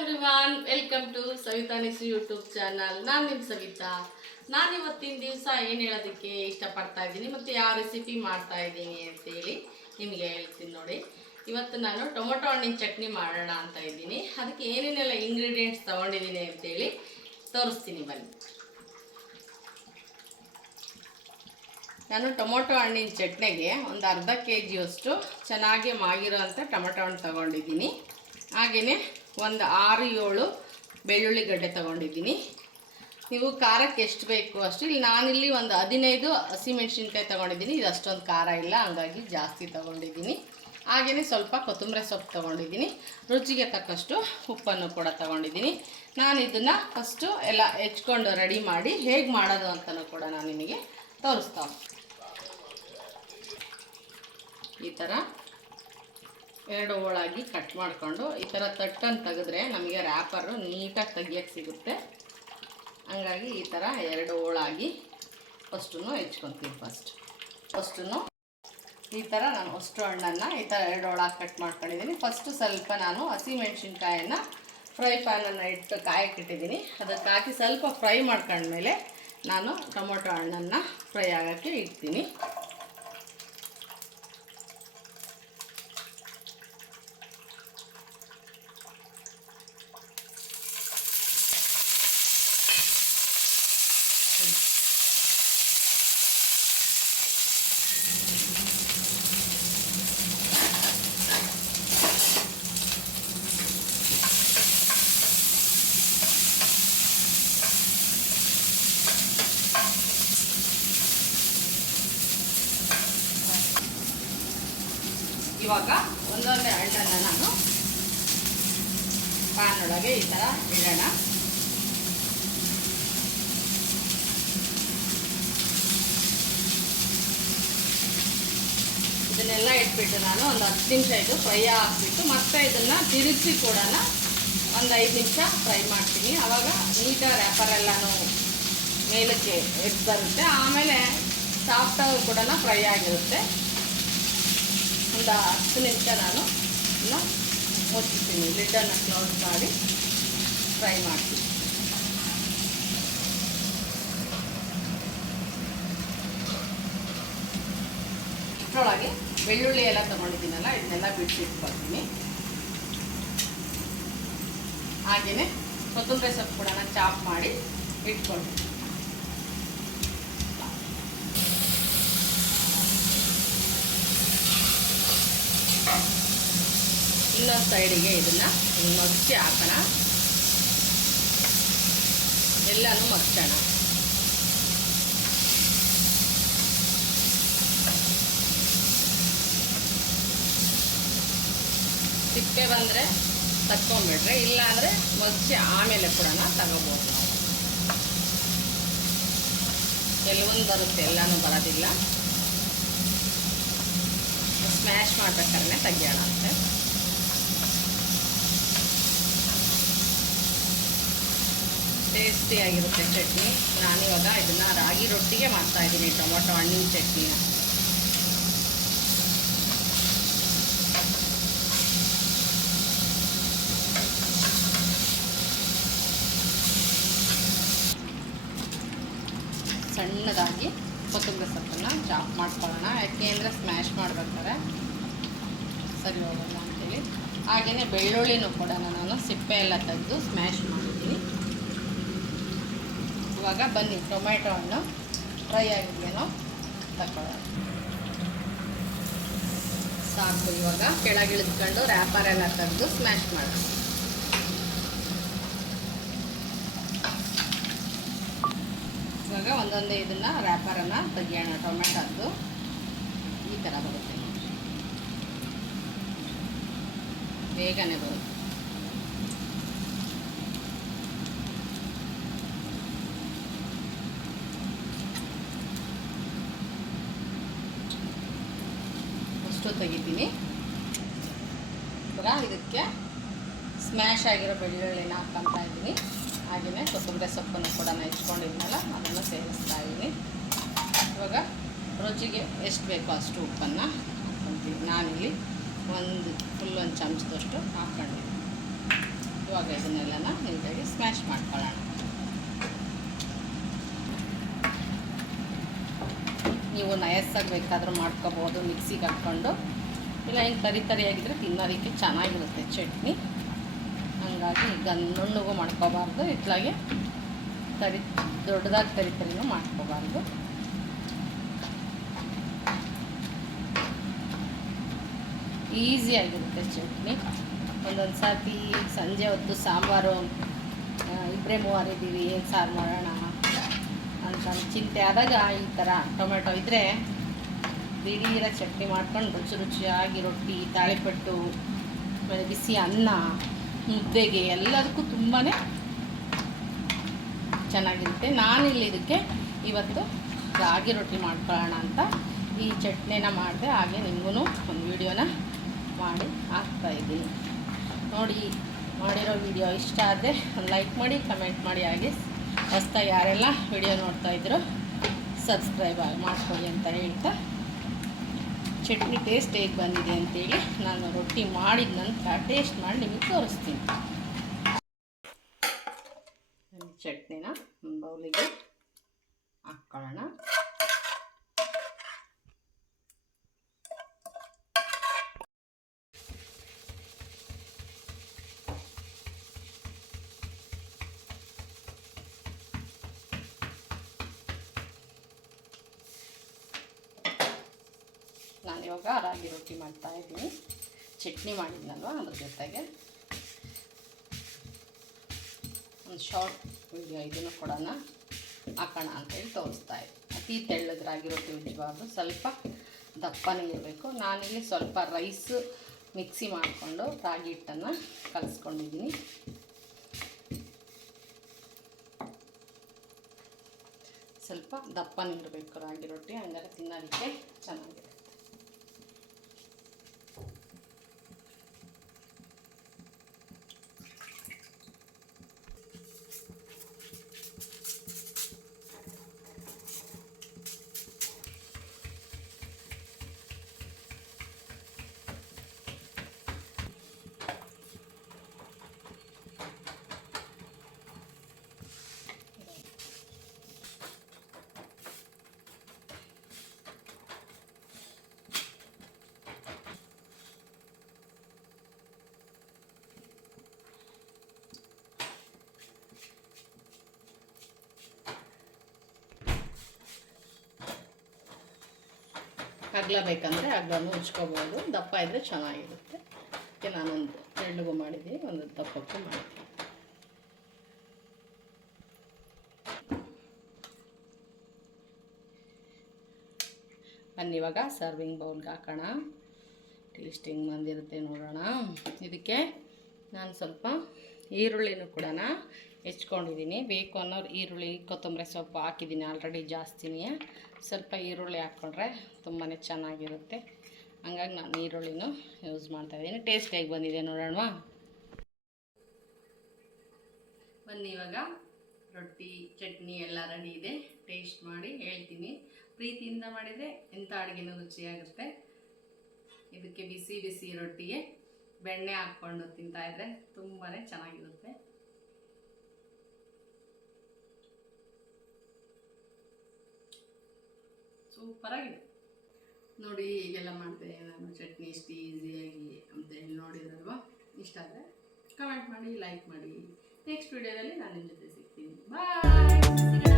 Everyone welcome to Savitha ನಿಸ್ YouTube channel ನಾನು ನಿಮ್ಮ ಸವಿತಾ. ನಾನು ಇವತ್ತಿನ ದಿವಸ ಏನು ಹೇಳೋದಕ್ಕೆ ಇಷ್ಟಪಡ್ತಾ ಇದ್ದೀನಿ ಮತ್ತು ಯಾವ ರೆಸಿಪಿ ಮಾಡ್ತಾ ಇದ್ದೀನಿ ಅಂತೇಳಿ ನಿಮಗೆ ಹೇಳ್ತೀನಿ ನೋಡಿ. ಇವತ್ತು ನಾನು ಟೊಮೊಟೊ ಹಣ್ಣಿನ ಚಟ್ನಿ ಮಾಡೋಣ ಅಂತ ಇದ್ದೀನಿ. ಅದಕ್ಕೆ ಏನೇನೆಲ್ಲ ಇಂಗ್ರೀಡಿಯೆಂಟ್ಸ್ ತೊಗೊಂಡಿದ್ದೀನಿ ಅಂತೇಳಿ ತೋರಿಸ್ತೀನಿ ಬನ್ನಿ. ನಾನು ಟೊಮೊಟೊ ಹಣ್ಣಿನ ಚಟ್ನಿಗೆ ಒಂದು ಅರ್ಧ ಕೆ ಜಿಯಷ್ಟು ಚೆನ್ನಾಗಿ ಮಾಗಿರೋವಂಥ ಟೊಮೊಟೊ ಹಣ್ಣು ತೊಗೊಂಡಿದ್ದೀನಿ. ಹಾಗೆಯೇ ಒಂದು ಆರು ಏಳು ಬೆಳ್ಳುಳ್ಳಿ ಗಡ್ಡೆ ತೊಗೊಂಡಿದ್ದೀನಿ. ನೀವು ಖಾರಕ್ಕೆ ಎಷ್ಟು ಬೇಕು ಅಷ್ಟು, ಇಲ್ಲಿ ನಾನಿಲ್ಲಿ ಒಂದು ಹದಿನೈದು ಹಸಿಮೆಣ್ಸಿನ್ಕಾಯಿ ತೊಗೊಂಡಿದ್ದೀನಿ. ಇದು ಅಷ್ಟೊಂದು ಖಾರ ಇಲ್ಲ, ಹಂಗಾಗಿ ಜಾಸ್ತಿ ತೊಗೊಂಡಿದ್ದೀನಿ. ಹಾಗೆಯೇ ಸ್ವಲ್ಪ ಕೊತ್ತಂಬರಿ ಸೊಪ್ಪು ತೊಗೊಂಡಿದ್ದೀನಿ. ರುಚಿಗೆ ತಕ್ಕಷ್ಟು ಉಪ್ಪನ್ನು ಕೂಡ ತೊಗೊಂಡಿದ್ದೀನಿ. ನಾನು ಇದನ್ನು ಫಸ್ಟು ಎಲ್ಲ ಹೆಚ್ಕೊಂಡು ರೆಡಿ ಮಾಡಿ ಹೇಗೆ ಮಾಡೋದು ಅಂತಲೂ ಕೂಡ ನಾನು ನಿಮಗೆ ತೋರಿಸ್ತಾ ಈ ಥರ ಎರಡು ಹೋಳಾಗಿ ಕಟ್ ಮಾಡಿಕೊಂಡು ಈ ಥರ ತಟ್ಟನ್ನು ತೆಗೆದ್ರೆ ನಮಗೆ ರ್ಯಾಪರು ನೀಟಾಗಿ ತೆಗಿಯೋಕ್ಕೆ ಸಿಗುತ್ತೆ. ಹಂಗಾಗಿ ಈ ಥರ ಎರಡು ಹೋಳಾಗಿ ಫಸ್ಟನ್ನು ಹೆಚ್ಕೊತೀವಿ ಫಸ್ಟ್ ಫಸ್ಟೂ ಈ ಥರ ನಾನು ಅಷ್ಟು ಹಣ್ಣನ್ನು ಈ ಥರ ಎರಡು ಹೋಳಾಗಿ ಕಟ್ ಮಾಡ್ಕೊಂಡಿದ್ದೀನಿ ಫಸ್ಟು ಸ್ವಲ್ಪ ನಾನು ಹಸಿಮೆಣ್ಸಿನ್ಕಾಯನ್ನು ಫ್ರೈ ಪ್ಯಾನನ್ನು ಇಟ್ಟು ಕಾಯಕ್ಕೆ ಇಟ್ಟಿದ್ದೀನಿ ಅದಕ್ಕೆ ಹಾಕಿ ಸ್ವಲ್ಪ ಫ್ರೈ ಮಾಡ್ಕೊಂಡ್ಮೇಲೆ ನಾನು ಟೊಮೊಟೊ ಹಣ್ಣನ್ನು ಫ್ರೈ ಆಗೋಕ್ಕೆ ಇಡ್ತೀನಿ. ಇವಾಗ ಒಂದೊಂದೇ ಹಣ್ಣನ್ನು ನಾನು ಪ್ಯಾನ್ ಒಳಗೆ ಈ ಥರ ಇಡೋಣ. ಇದನ್ನೆಲ್ಲ ಇಟ್ಬಿಟ್ಟು ನಾನು ಒಂದು ಹತ್ತು ನಿಮಿಷ ಇದು ಫ್ರೈ ಹಾಕ್ಬಿಟ್ಟು ಮತ್ತೆ ಇದನ್ನು ತಿರುಗಿಸಿ ಕೊಡೋಣ ಒಂದು ಐದು ನಿಮಿಷ ಫ್ರೈ ಮಾಡ್ತೀನಿ. ಆವಾಗ ನೀಟಾಗಿ ರ್ಯಾಪರೆಲ್ಲನೂ ಮೇಲಕ್ಕೆ ಎದ್ದು ಬರುತ್ತೆ. ಆಮೇಲೆ ಸಾಫ್ಟಾಗಿ ಕೂಡ ಫ್ರೈ ಆಗಿರುತ್ತೆ. ಒಂದು ಹತ್ತು ನಿಮಿಷ ನಾನು ಇನ್ನು ಮುಚ್ಚಿಸ್ತೀನಿ. ಲಿಡ್ಡನ್ನು ಕ್ಲೋಸ್ ಮಾಡಿ ಫ್ರೈ ಮಾಡ್ತೀನಿ. ಇಷ್ಟರೊಳಗೆ ಬೆಳ್ಳುಳ್ಳಿ ಎಲ್ಲ ತೊಗೊಂಡಿದ್ದೀನಲ್ಲ, ಇದನ್ನೆಲ್ಲ ಬಿಡಿಸಿಟ್ಕೊಳ್ತೀನಿ ಹಾಗೆಯೇ ಕೊತ್ತಂಬರಿ ಸೊಪ್ಪು ಕೂಡ ಚಾಪ್ ಮಾಡಿ ಇಟ್ಕೊಂಡು ಇನ್ನೊಂದು ಸೈಡಿಗೆ ಇದನ್ನು ಮಗ್ಚಿ ಹಾಕೋಣ. ಎಲ್ಲನೂ ಮಗ್ಚೋಣ ಸಿಪ್ಪೆ ಬಂದರೆ ತಕ್ಕೊಂಬಿಟ್ರೆ ಇಲ್ಲಾಂದರೆ ಮಗ್ಚಿ ಆಮೇಲೆ ಕೂಡ ತಗೋಬೋದು ಕೆಲವೊಂದು ಬರುತ್ತೆ, ಎಲ್ಲನೂ ಬರೋದಿಲ್ಲ. ಸ್ಮ್ಯಾಶ್ ಮಾಡ್ಬೇಕಾದ್ರೆ ತೆಗಿಯೋಣ ಅಂತೆ. ಟೇಸ್ಟಿಯಾಗಿರುತ್ತೆ ಚಟ್ನಿ. ನಾನಿವಾಗ ಇದನ್ನು ರಾಗಿ ರೊಟ್ಟಿಗೆ ಮಾಡ್ತಾ ಇದ್ದೀನಿ, ಟೊಮೊಟೊ, ಹಣ್ಣಿನ ಚಟ್ನಿನ. ಸಣ್ಣದಾಗಿ ಕೊತ್ತಂಬರಿ ಸೊಪ್ಪನ್ನು ಚಾಪ್ ಮಾಡ್ಕೊಳ್ಳೋಣ. ಯಾಕೆ ಅಂದರೆ ಸ್ಮ್ಯಾಶ್ ಮಾಡ್ಬೇಕಾದ್ರೆ. ಸರಿ ಹೋಗೋಣ ಅಂತೇಳಿ. ಹಾಗೆಯೇ ಬೆಳ್ಳುಳ್ಳಿನೂ ಕೂಡ ನಾನು ಸಿಪ್ಪೆ ಎಲ್ಲ ತೆಗೆದು ಸ್ಮ್ಯಾಶ್ ಮಾಡಿದ್ದೀನಿ ಇವಾಗ ಬನ್ನಿ ಟೊಮೆಟೊ ಹಣ್ಣು ಫ್ರೈ ಆಗಿದೆಯೇನೋ ತಗೊಳ್ಳೋಣ ಸಾಕು, ಇವಾಗ ಕೆಳಗಿಳಿದ್ಕೊಂಡು ರ್ಯಾಪರ್ ಎಲ್ಲ ತೆಗೆದು ಸ್ಮ್ಯಾಶ್ ಮಾಡೋಣ. ಇವಾಗ ಒಂದೊಂದೇ ಇದನ್ನು ರ್ಯಾಪರನ್ನು ತೆಗಿಯೋಣ ಟೊಮೆಟೊದ್ದು ಈ ಥರ ಬರುತ್ತೆ. ಬೇಗನೆ ಬರುತ್ತೆ ಅಷ್ಟು ತೆಗಿತೀನಿ. ಇವಾಗ ಇದಕ್ಕೆ ಸ್ಮ್ಯಾಶ್ ಆಗಿರೋ ಬೆಳ್ಳುಳ್ಳಿನ ಹಾಕ್ಕೊತಾ ಇದ್ದೀನಿ. ಹಾಗೆಯೇ ಕೊತ್ತಂಬರಿ ಸೊಪ್ಪನ್ನು ಕೂಡ ನಾನು ಅದನ್ನು ಸೇರಿಸ್ತಾ ಇದ್ದೀನಿ. ಇವಾಗ ರುಚಿಗೆ ಎಷ್ಟು ಬೇಕೋ ಅಷ್ಟು ಉಪ್ಪನ್ನು ಹಾಕ್ಕೊತೀನಿ. ನಾನಿಲ್ಲಿ ಒಂದು ಫುಲ್ ಒಂದು ಚಮಚದಷ್ಟು ಹಾಕ್ಕೊಂಡಿದ್ದೀನಿ. ಇವಾಗ ಇದನ್ನೆಲ್ಲನ ನೀಟಾಗಿ ಸ್ಮ್ಯಾಶ್ ಮಾಡ್ಕೊಳ್ಳೋಣ. ನೀವು ನಯಸ್ಸಾಗಿ ಬೇಕಾದರೂ ಮಾಡ್ಕೋಬೋದು, ಮಿಕ್ಸಿಗೆ ಹಾಕ್ಕೊಂಡು. ಇಲ್ಲ, ಹಿಂಗೆ ತರಿ ತರಿಯಾಗಿದ್ದರೆ ತಿನ್ನೋದಕ್ಕೆ ಚೆನ್ನಾಗಿರುತ್ತೆ ಚಟ್ನಿ. ಹಂಗಾಗಿ ಗನ್ ನುಣ್ಣಗೂ ಮಾಡ್ಕೋಬಾರ್ದು ಇಟ್ಲಾಗೆ ತರಿ, ದೊಡ್ಡದಾಗಿ ತರಿ ತರಿನೂ ಮಾಡ್ಕೋಬಾರ್ದು. ಈಸಿಯಾಗಿರುತ್ತೆ ಚಟ್ನಿ. ಒಂದೊಂದು ಸರ್ತಿ ಸಂಜೆ ಹೊತ್ತು ಸಾಂಬಾರು ಇಬ್ಬರೇ ಮೂವರಿದ್ದೀವಿ, ಏನು ಸಾರು ಮಾಡೋಣ? ಅಂತ ಚಿಂತೆ ಆದಾಗ ಈ ಥರ ಟೊಮೆಟೊ ಇದ್ದರೆ ದಿಢೀರ ಚಟ್ನಿ ಮಾಡ್ಕೊಂಡು ರುಚಿ ರುಚಿಯಾಗಿ ರೊಟ್ಟಿ, ತಾಳಿಪಟ್ಟು, ಆಮೇಲೆ ಬಿಸಿ ಅನ್ನ, ಮುದ್ದೆಗೆ ಎಲ್ಲದಕ್ಕೂ ತುಂಬಾ ಚೆನ್ನಾಗಿರುತ್ತೆ. ನಾನಿಲ್ಲಿ ಇದಕ್ಕೆ ಇವತ್ತು ರಾಗಿ ರೊಟ್ಟಿ ಮಾಡ್ಕೊಳ್ಳೋಣ ಅಂತ ಈ ಚಟ್ನಿನ ಮಾಡಿದೆ. ಹಾಗೆ ನಿಮಗೂ ಒಂದು ವೀಡಿಯೋನ ಮಾಡಿ ಹಾಕ್ತಾಯಿದ್ದೀನಿ ನೋಡಿ, ಮಾಡಿರೋ ವಿಡಿಯೋ ಇಷ್ಟ ಆದರೆ ಲೈಕ್ ಮಾಡಿ, ಕಮೆಂಟ್ ಮಾಡಿ, ಹಾಗೆ ಹೊಸ್ದಾಗಿ ಯಾರೆಲ್ಲ ವಿಡಿಯೋ ನೋಡ್ತಾ ಇದ್ರು ಸಬ್ಸ್ಕ್ರೈಬ್ ಆಗಿ ಮಾಡ್ಕೊಳ್ಳಿ ಅಂತ ಹೇಳ್ತಾ. ಚಟ್ನಿ ಟೇಸ್ಟ್ ಹೇಗೆ ಬಂದಿದೆ ಅಂತೇಳಿ ನಾನು ರೊಟ್ಟಿ ಮಾಡಿದ ನಂತರ ಟೇಸ್ಟ್ ಮಾಡಿ ನಿಮಗೆ ತೋರಿಸ್ತೀನಿ. ಚಟ್ನಿನ ಬೌಲಿಗೆ ಹಾಕ್ಕೊಳ್ಳೋಣ ನಾನು ಇವಾಗ ರಾಗಿ ರೊಟ್ಟಿ ಮಾಡ್ತಾ ಇದ್ದೀನಿ. ಚಟ್ನಿ ಮಾಡಿದ್ನಲ್ವ ಅದ್ರ ಜೊತೆಗೆ. ಒಂದು ಶಾರ್ಟ್ ವಿಡಿಯೋ ಇದನ್ನು ಕೊಡೋಣ. ಹಾಕೋಣ ಅಂತೇಳಿ ತೋರಿಸ್ತಾ ಇದ್ದೀನಿ ಅತಿ ತೆಳ್ಳದ ರಾಗಿ ರೊಟ್ಟಿ ಉಜ್ಜಬಾರ್ದು ಸ್ವಲ್ಪ ದಪ್ಪನೇ ಇರಬೇಕು ನಾನಿಲ್ಲಿ ಸ್ವಲ್ಪ ರೈಸ್ ಮಿಕ್ಸಿ ಮಾಡಿಕೊಂಡು ರಾಗಿ ಹಿಟ್ಟನ್ನು ಕಲಿಸ್ಕೊಂಡಿದ್ದೀನಿ. ಸ್ವಲ್ಪ ದಪ್ಪನೇ ಇರಬೇಕು ರಾಗಿ ರೊಟ್ಟಿ. ಹಂಗಾರೆ ತಿನ್ನೋದಕ್ಕೆ ಚೆನ್ನಾಗಿರುತ್ತೆ ಅಗಲ ಬೇಕಂದರೆ ಅಗಲನೂ ಉಜ್ಕೋಬೋದು. ದಪ್ಪ ಇದ್ದರೆ ಚೆನ್ನಾಗಿರುತ್ತೆ. ಅದಕ್ಕೆ ನಾನೊಂದು ತೆಳ್ಳಗೂ ಮಾಡಿದ್ದೀನಿ, ಒಂದು ದಪ್ಪಕ್ಕೂ ಮಾಡಿದ್ದೀನಿ. ಬನ್ನಿ ಇವಾಗ ಸರ್ವಿಂಗ್ ಬೌಲ್ಗೆ ಹಾಕೋಣ. ಟೇಸ್ಟ್ ಹೆಂಗೆ ಬಂದಿರುತ್ತೆ ನೋಡೋಣ. ಇದಕ್ಕೆ ನಾನು ಸ್ವಲ್ಪ ಈರುಳ್ಳಿನೂ ಕೂಡ ಹೆಚ್ಕೊಂಡಿದ್ದೀನಿ. ಬೇಕು ಅನ್ನೋರು ಈರುಳ್ಳಿ, ಕೊತ್ತಂಬರಿ ಸೊಪ್ಪು ಹಾಕಿದ್ದೀನಿ ಆಲ್ರೆಡಿ ಜಾಸ್ತಿನೇ. ಸ್ವಲ್ಪ ಈರುಳ್ಳಿ ಹಾಕ್ಕೊಂಡ್ರೆ ತುಂಬಾ ಚೆನ್ನಾಗಿರುತ್ತೆ. ಹಂಗಾಗಿ ನಾನು ಈರುಳ್ಳಿನೂ ಯೂಸ್ ಮಾಡ್ತಾಯಿದ್ದೀನಿ ಟೇಸ್ಟಿಯಾಗಿ ಬಂದಿದೆ ನೋಡೋಣವಾ ಬನ್ನಿ ಇವಾಗ ರೊಟ್ಟಿ, ಚಟ್ನಿ ಎಲ್ಲ ರೆಡಿ ಇದೆ. ಟೇಸ್ಟ್ ಮಾಡಿ ಹೇಳ್ತೀನಿ. ಪ್ರೀತಿಯಿಂದ ಮಾಡಿದರೆ ಎಂಥ ಅಡುಗೆನೂ ರುಚಿಯಾಗುತ್ತೆ. ಇದಕ್ಕೆ ಬಿಸಿ ಬಿಸಿ ರೊಟ್ಟಿಗೆ. ಬೆಣ್ಣೆ ಹಾಕ್ಕೊಂಡು ತಿಂತಾಯಿದ್ರೆ ತುಂಬಾ ಚೆನ್ನಾಗಿರುತ್ತೆ. ಸೂಪರ್ ಆಗಿದೆ. ನೋಡಿ ಹೀಗೆಲ್ಲ ಮಾಡಿದೆ ನಾನು, ಚಟ್ನಿ ಎಷ್ಟು ಈಸಿಯಾಗಿ ಅಂತೇಳಿ ನೋಡಿದ್ರಲ್ವಾ? ಇಷ್ಟ ಆದರೆ ಕಮೆಂಟ್ ಮಾಡಿ ಲೈಕ್ ಮಾಡಿ. ನೆಕ್ಸ್ಟ್ ವಿಡಿಯೋದಲ್ಲಿ ನಾನು ನಿಮ್ಮ ಜೊತೆ ಸಿಗ್ತೀನಿ. ಬಾಯ್